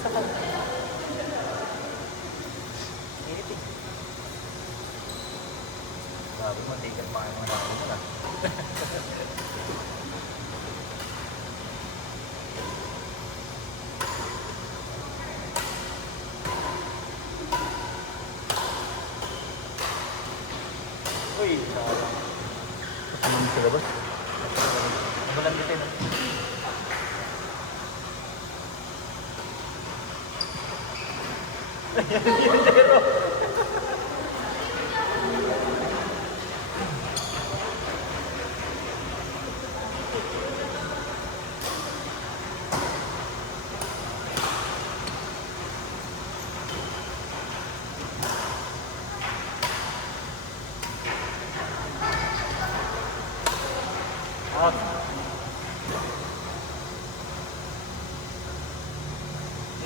Sakal. Init eh. Grabe mo, tigat pa yung mga natin mo na. Uy, ano sa labas? Mabalang dito na.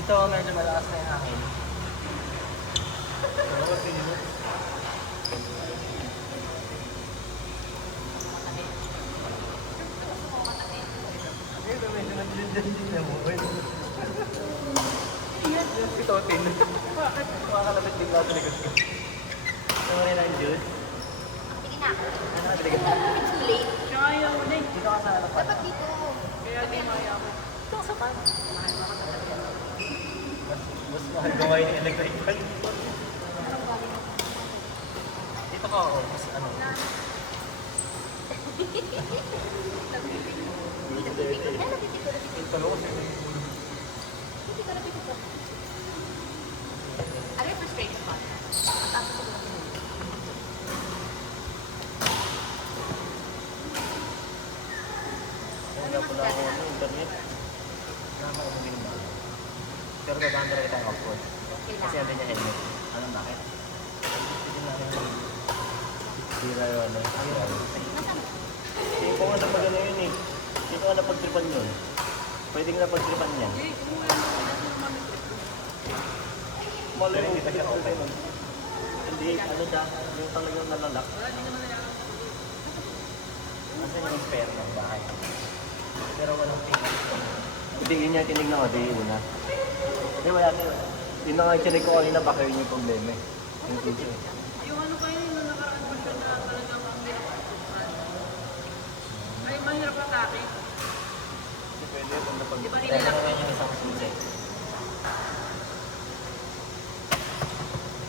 Ito, medyo malakas na yung hangin. Ito, medyo naglindan din na mo. Ito, tin. Bakit? Makakalapit din ako sa likod ko. Ito mo rin ang juice. Sige na. Ano ka talaga? It's too late. Kaya mo na eh. Dito ka sa harapan. Dapat dito. Kaya di maya ko. Ito sa pan. Mahal mo ka talaga. Mas mahal gawin yung electric fan. Dito ka ako. Mas ano? Talo kasi. Ano yung frustration mo? Ang taas ko lang. Kaya pala ako ano, internet. Nakakaumagin ba? Pero dadaan talaga tayo off-road. Kasi ano niya helmet. Alam bakit? Hindi namin yung sira yun ano. Hindi ko nga napag ano yun eh. Hindi ko nga napagtripan yun. Pwede nga napagtripan niya. Eh, kumuha na ako na naman yung trip ko. Malay mo, hindi pa siya open. Hindi, ano siya, yung talagang nalalak. Wala, hindi naman nila. Kasi yung spare ng bahay. Pero walang tingin. Hindi niya tinignan ko, di una. Hindi, wala na yun. Yun na nga yung chinig ko kanina, baka yun yung problema eh. Yung susi eh. Yung ano kayo, yung nakaraan pa siya na talagang ang pinakasukan. May mahirap atake. Kasi pwede yun napag... Di ba Kaya nililak? naman yung isang susi.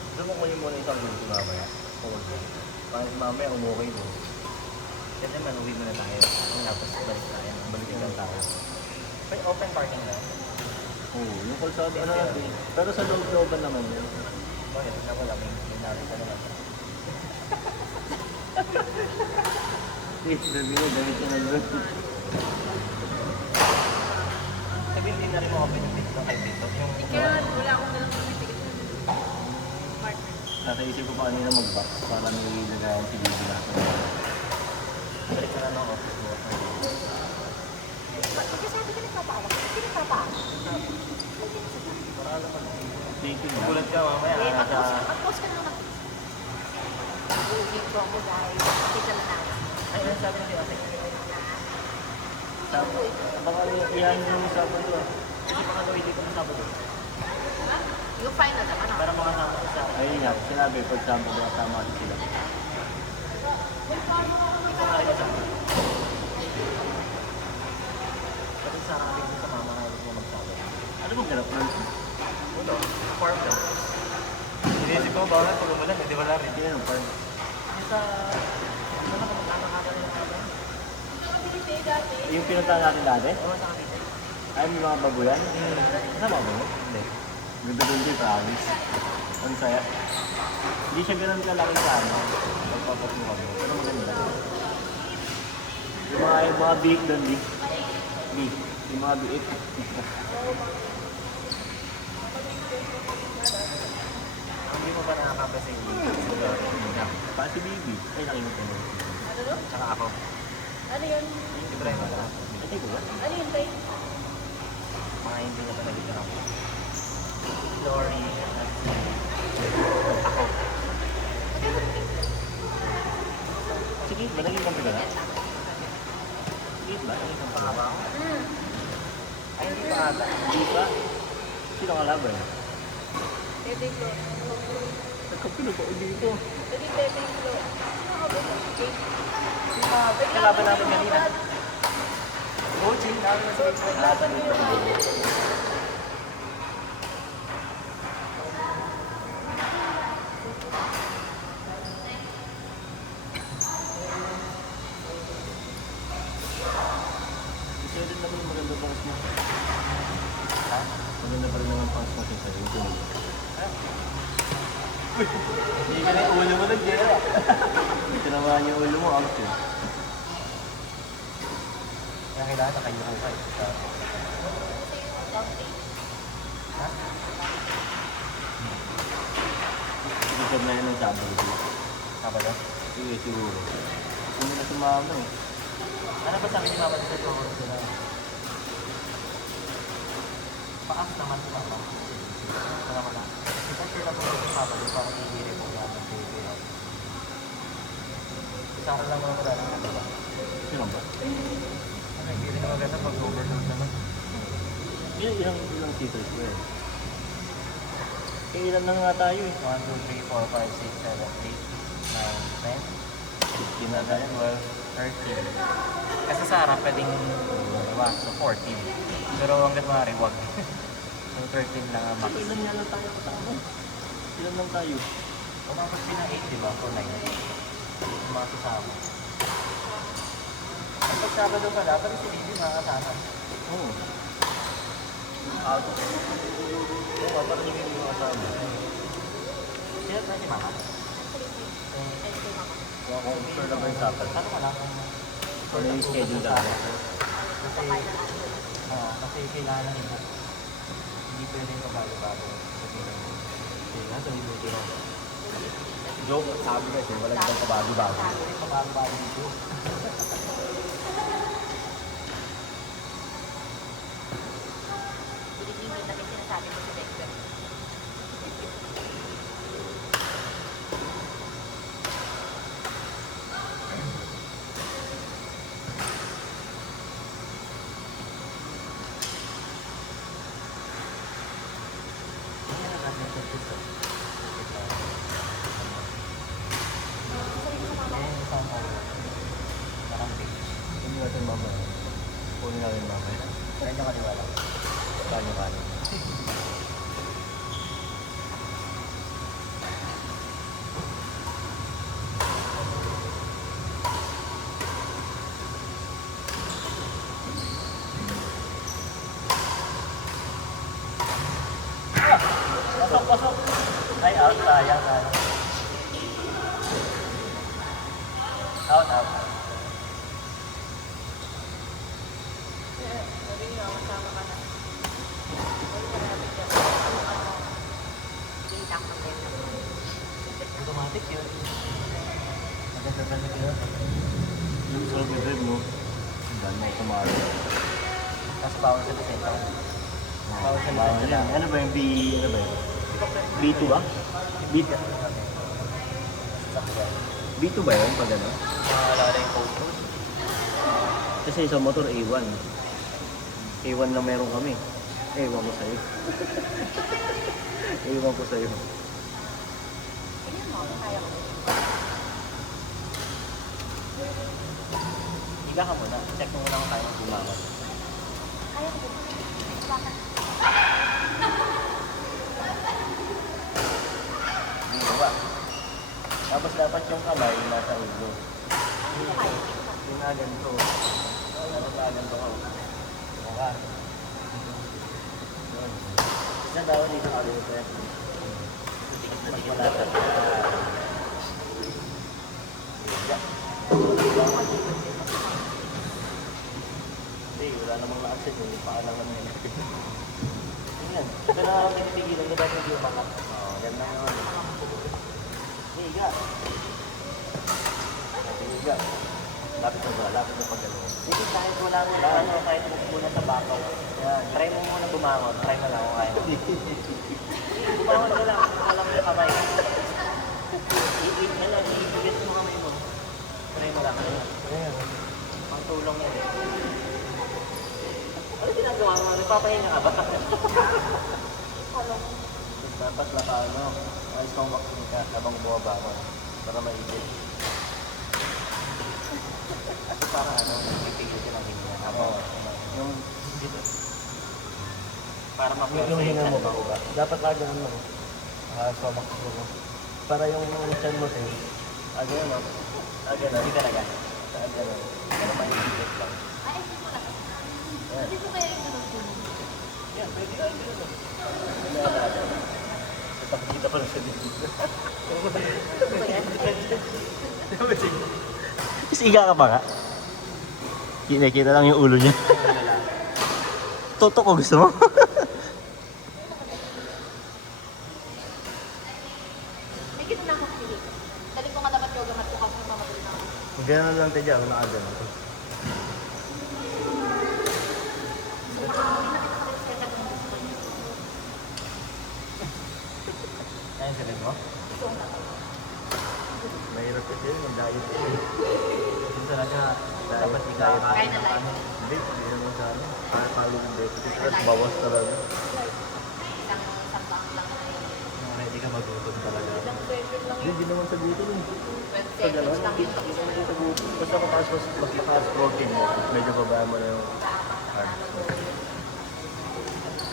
Gusto mo kunin muna isang susi mamaya. Forward mo. Para si mamaya umukay mo. Kasi naman, uwi muna tayo. Tapos balik tayo. Balik lang tayo. May open parking na. Oo, yung kalsada ano natin. Pero sa loob-looban naman yun. Bakit? Wala, may narita na lang. Sabi mo, gamit ka na doon. Sabi hindi na rin mo open yung pinto kay pinto. Yung... Kaya wala akong dalang pamitigas na partner. Nasa isip ko pa kanina mag-box para may lagayan si Bibi natin. Balik ka na ng office mo. Pagkasabi ka nagpapaawa. Kasi nagpapaawa. Para alam mo. Dating na. Gulat ka mamaya. Eh, Nasa... mag-post ka na naman. Yung promo guys. Kita na namin. Ay, ano sabi niyo ate? Baka iyan yung Sabado ah. Kasi baka gawin dito ng Sabado. Yung final naman. Para makasama ko sa... Ayun nga, sinabi, for example, kasama din sila. Ito nga rin sa... Kasi sa akin din sa mama na ulit mo magsama. Ano bang ganap nun? Ulo, farm lang. Inisip ko, bawal na pag umulan, hindi wala rin. Hindi na yung farm. Sa... Ano na kamag-anak nila ng alam? Yung pinuntahan natin dati? Oo, sa akin. Ay, may mga babuyan. Kasama mo? Hindi. Ganda doon din, promise. Ang saya. Hindi siya ganun kalaki sa ano. Pagpapatuwa mo. Pero maganda. Yung mga beef doon, beef. Beef. Yung mga beef. Hindi mo ba nakakapasa yung Pa si Bibi. Ay, nakikita mo. Ano no? Tsaka ako. Ano yun? Yung driver na. Ate ko ba? Ano yun, Tay? Mga hindi na talaga dito ako. Lori. Ako. Sige, ba naging kampi ka na? Sige ba? Naging kampi ka na? Pangaba ako. Ay, hindi pa ata. Hindi pa? Sino kalaban? Tete Flo. Nagkapilo ko dito. Pwede Tete Flo. Kalaban namin kanina. Coaching namin sa Laban niyo yun. Gusto rin naman yung maganda pang smoke. Ha? Maganda pa rin naman pang smoke yung sa'yo. Yung tunog. Hindi ka na yung ulo mo nun, Jero. Dito naman yung ulo mo, out yun. Kaya kailangan na kayo hukay. Ha? Isip na yun ng sabay. Sabado? Sige, siguro. Kung na sumama eh. Ano ba sabi ni Mama sa tuhod ko na? Paas naman si Mama. Wala ko na. Kasi sila po si Papa doon para hihiri po namin sa iyo. Isa ko lang mga maraming ano ba? Sino ba? Ano, hindi rin maganda pag overload naman. Ilang seaters ba yun? Eh, ilan na nga tayo eh. 1, 2, 3, 4, 5, 6, 7, 8, 9, 10, 15 na tayo. 12, 13. Kasi sa harap pwedeng diba? So 14. Pero hanggat maaari, wag. So 13 lang ang max. Ilan nga lang tayo kasama? Ilan lang tayo? Umabot din na 8, di ba? O 9. Yung mga kasama. At pag Sabado pala, pati si Lily mga kasama. Oo. Out. Oo, paparinig yung mga kasama. Sino na si Mama? Kung ako sure lang yung sapal. Ano ka lang? Ano yung schedule talaga? Kasi, kasi kailangan na nila. Hindi pwedeng pabago-bago. Kasi, nasa hindi mo ito. Joke, sabi kasi, wala ibang kabago-bago. Pabago-bago dito. Hindi na may sinasabi ko si Dexter. Hindi natin mamaya. Kunin natin mamaya. Kaya niya kaliwa lang. Kanya-kanya. Pasok, pasok! Ay, out, sayang. Out, out. Sabi niyo, kasama ka na. Hindi na ako mag-enter. Automatic yun. Maganda-ganda yun. Yung solve with red mo, done mo tomorrow. Kasi bawal sa desenta. Bawal sa Bawal desenta. yan. Ano ba yung B... Ano ba yun? B2 ba? B2. B2 ba yun pag ano? Maalala yung code code. Kasi sa motor A1. A1 lang meron kami. Ewan ko sa'yo. Ewan ko sa'yo. Tingnan mo, kaya ko. Higa ka muna. Check mo muna kung kaya mong bumangon. Kaya ko. Bakit? Dito ba? Tapos dapat yung kamay nasa ulo. Hindi ko kaya. Yung nga ganito. Dapat nga ganito ka. Mukha. Yun. Isa daw dito ka dito. Pag wala ka. Hindi, wala namang na-access. Hindi pa alam naman yun. Tingnan. Ito na ako tinipigilan ko dahil hindi umangat. Oo, yan na yun. Higa. Higa. Lapit na ba? Lapit na pagdalo. Hindi, kahit wala ano, kahit muna sa bakaw. Yan. Try mo muna bumangon. Try mo lang kung kaya. Bumangon mo lang. Alam mo yung kamay. I-eat na lang. I-eat mo kamay mo. Try mo lang. Ayan. Pangtulong yan. Ano ginagawa mo? Nagpapahinga ka ba? talong. Dapat ano, ay stomach ka habang bumaba ako. Para maigit. Para ano, nagpipigil ka ng hinga. Habang Yung, dito. Para yung ma-flex hinga mo ba? mo. Dapat ganun mo. Stomach mo. Para yung chan mo tayo. Ganun mo. Ganun. Hindi talaga. Ganun. Para maigit lang. Ay, hindi ko na. Hindi ko kaya yung ganun. Yan, pwede ka ganun. Tapos pa rin siya dito. Kasi iga ka pa nga. Nakita lang yung ulo niya. Toto ko gusto mo? May gito na akong pili. Dali ko nga dapat yoga mat ko kasi mamadali na ako. Ganun lang tayo dyan, nakagano. Hindi nakita ko rin siya ng gusto niya. Ayun sabihin mo? Gusto ko na. Mahirap kasi yun, mag-diet yun. Kasi talaga, dapat ikaw Kain na live. Hindi, hindi naman sa ano. Kaya palo yung deficit, tapos bawas talaga. Isang bang lang na yun. ready ka magutom talaga. Ilang second lang Hindi, yun. hindi naman sa dito yun. 20 seconds lang yun. Hindi naman sa dito. Basta kapag mas mataas protein mo, medyo babaan mo na yung carbs mo.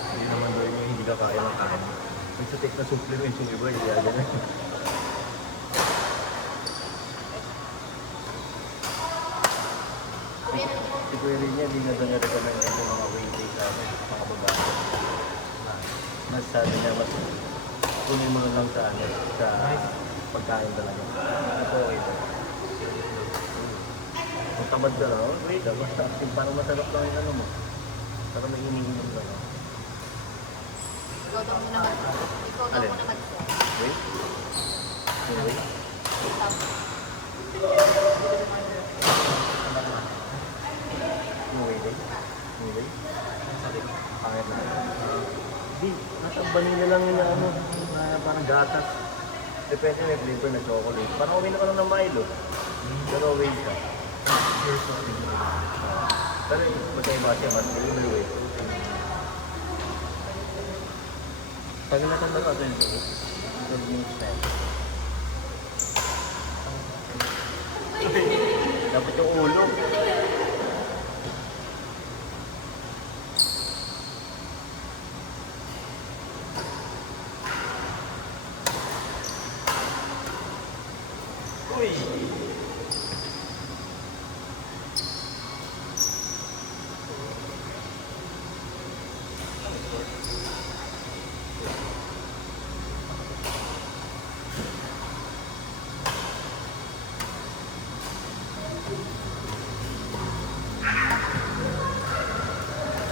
Hindi naman doon yung hindi ka kaya ng kain. Kung sa take na supplements yung iba, hindi yan. Si Kuya rin niya, hindi na doon na-recommend yung mga weight sa amin, mga babae. Mas sabi niya, mas kunin mo lang sa ano, sa pagkain talaga. Ito okay ito. Kung tamad ka na, wait, basta parang masarap lang yung ano mo. Para may iniinom ka na. Ikaw daw muna Ikaw daw Alin? muna mag-set. Wait? Yung wait? Tapos, Yung wait, eh? Yung wait? Pangit na. Hindi, nasa vanilla lang yun na ano, na parang gatas. Depende may flavor na chocolate. Parang okay na ka lang ng Milo. Pero wait ka. Pero magkaiba siya, mas liver weight. Pag natanda ka, ito yung minutes na yun. Dapat yung ulo. Uy!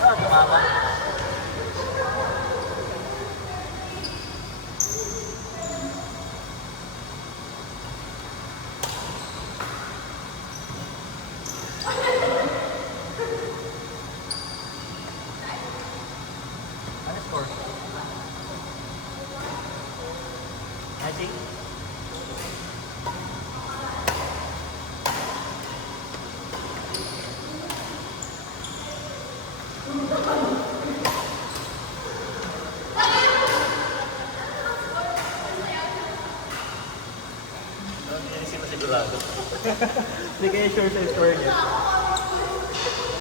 Tumama. Ano score? Magic? Hindi kayo sure sa score niya.